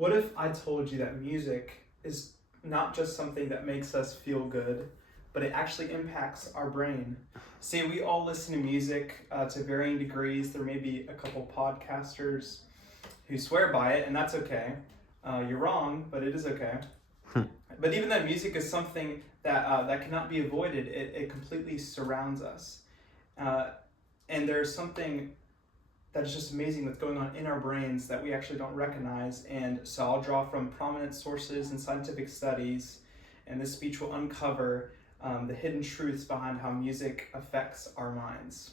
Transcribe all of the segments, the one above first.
What if I told you that music is not just something that makes us feel good, but it actually impacts our brain? See, we all listen to music to varying degrees. There may be a couple podcasters who swear by it, and that's okay. You're wrong, but it is okay. But even though music is something that cannot be avoided, it completely surrounds us. And there's something that is just amazing that's going on in our brains that we actually don't recognize. And so I'll draw from prominent sources and scientific studies, and this speech will uncover the hidden truths behind how music affects our minds.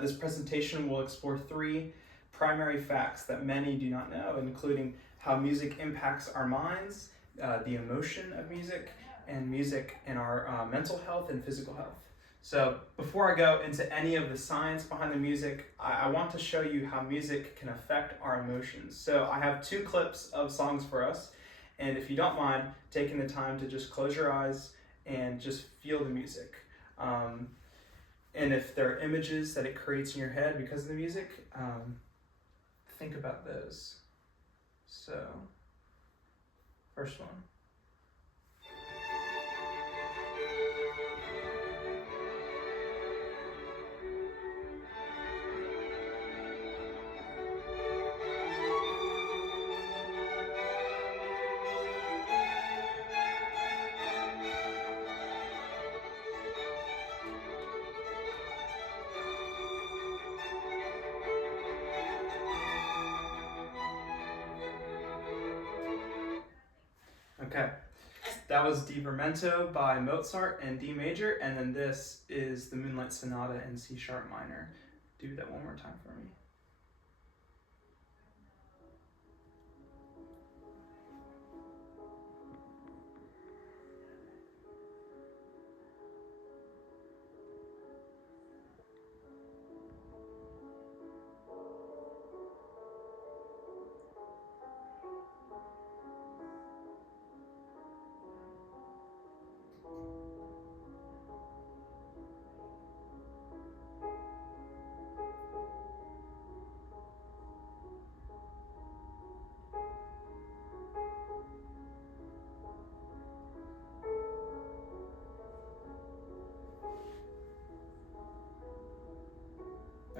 This presentation will explore 3 primary facts that many do not know, including how music impacts our minds, the emotion of music, and music in our mental health and physical health. So before I go into any of the science behind the music, I want to show you how music can affect our emotions. So I have 2 clips of songs for us, and if you don't mind taking the time to just close your eyes and just feel the music. And if there are images that it creates in your head because of the music, think about those. So, first one. Okay, that was Divermento by Mozart in D major, and then this is the Moonlight Sonata in C sharp minor. Do that one more time for me.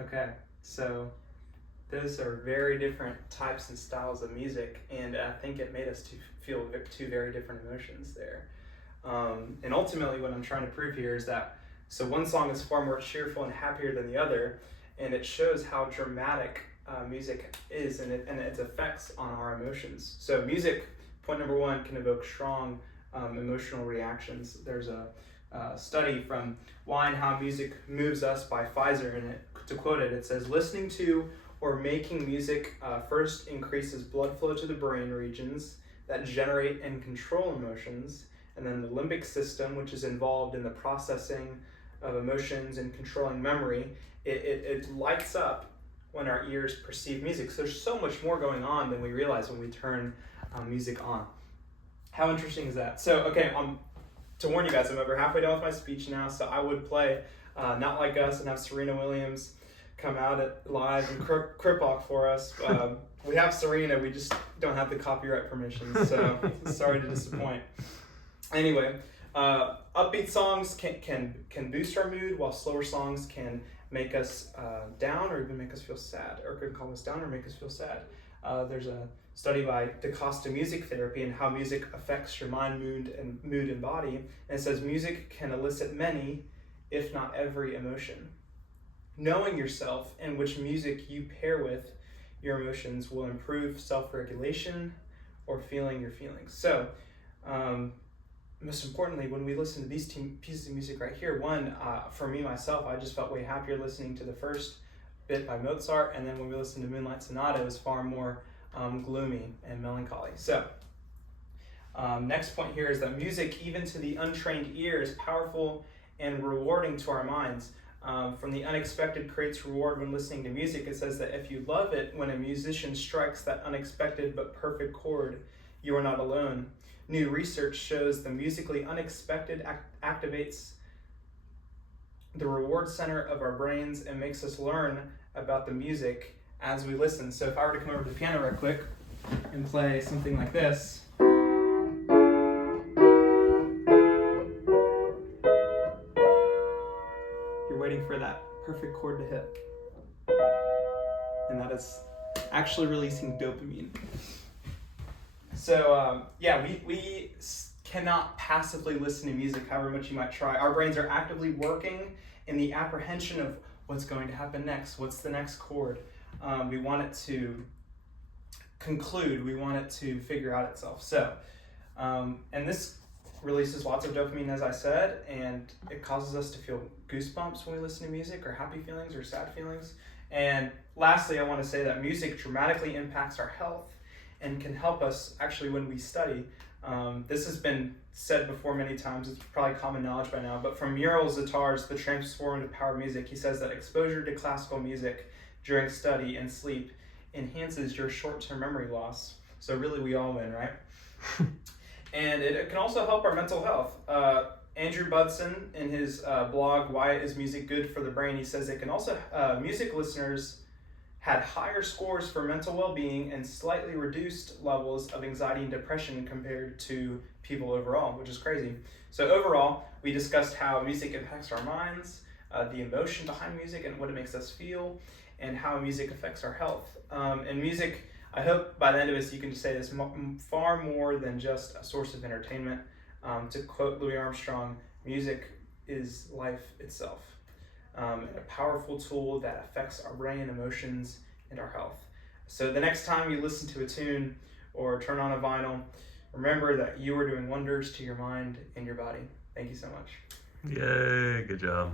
Okay, so those are very different types and styles of music, and I think it made us feel 2 very different emotions there. And ultimately what I'm trying to prove here is that, so one song is far more cheerful and happier than the other, and it shows how dramatic music is and its effects on our emotions. So music, point number 1, can evoke strong emotional reactions. There's a study from Why and How Music Moves Us by Pfizer, and to quote it, it says, listening to or making music first increases blood flow to the brain regions that generate and control emotions, and then the limbic system, which is involved in the processing of emotions and controlling memory, it lights up when our ears perceive music. So there's so much more going on than we realize when we turn music on. How interesting is that? So, okay, to warn you guys, I'm over halfway done with my speech now, so I would play Not Like Us and have Serena Williams come out live and Kripok for us. We have Serena, we just don't have the copyright permissions, so sorry to disappoint. Anyway, upbeat songs can boost our mood, while slower songs can make us down or even make us feel sad, or could calm us down or make us feel sad. There's a study by DaCosta Music Therapy and how music affects your mind, mood and body, and it says music can elicit many, if not every, emotion. Knowing yourself and which music you pair with your emotions will improve self-regulation or feeling your feelings. So, most importantly, when we listen to these pieces of music right here, one, for me, myself, I just felt way happier listening to the first bit by Mozart, and then when we listened to Moonlight Sonata, it was far more gloomy and melancholy. So, next point here is that music, even to the untrained ear, is powerful and rewarding to our minds. From the unexpected creates reward when listening to music. It says that if you love it when a musician strikes that unexpected but perfect chord, you are not alone. New research shows the musically unexpected activates the reward center of our brains and makes us learn about the music as we listen. So if I were to come over to the piano real quick, and play something like this, you're waiting for that perfect chord to hit. And that is actually releasing dopamine. So we cannot passively listen to music however much you might try. Our brains are actively working in the apprehension of what's going to happen next, what's the next chord. We want it to conclude, we want it to figure out itself. So, and this releases lots of dopamine, as I said, and it causes us to feel goosebumps when we listen to music, or happy feelings or sad feelings. And lastly, I want to say that music dramatically impacts our health and can help us actually when we study. This has been said before many times, it's probably common knowledge by now, but from Muriel Zatar's The Transformative Power of Music, he says that exposure to classical music during study and sleep enhances your short-term memory loss. So really we all win, right? And it can also help our mental health. Andrew Budson, in his blog, Why Is Music Good for the Brain, he says it can also, music listeners had higher scores for mental well-being and slightly reduced levels of anxiety and depression compared to people overall, which is crazy. So overall, we discussed how music impacts our minds, the emotion behind music and what it makes us feel, and how music affects our health. And music, I hope by the end of this you can just say this, far more than just a source of entertainment. To quote Louis Armstrong, music is life itself. And a powerful tool that affects our brain, emotions, and our health. So the next time you listen to a tune or turn on a vinyl, remember that you are doing wonders to your mind and your body. Thank you so much. Yay, good job.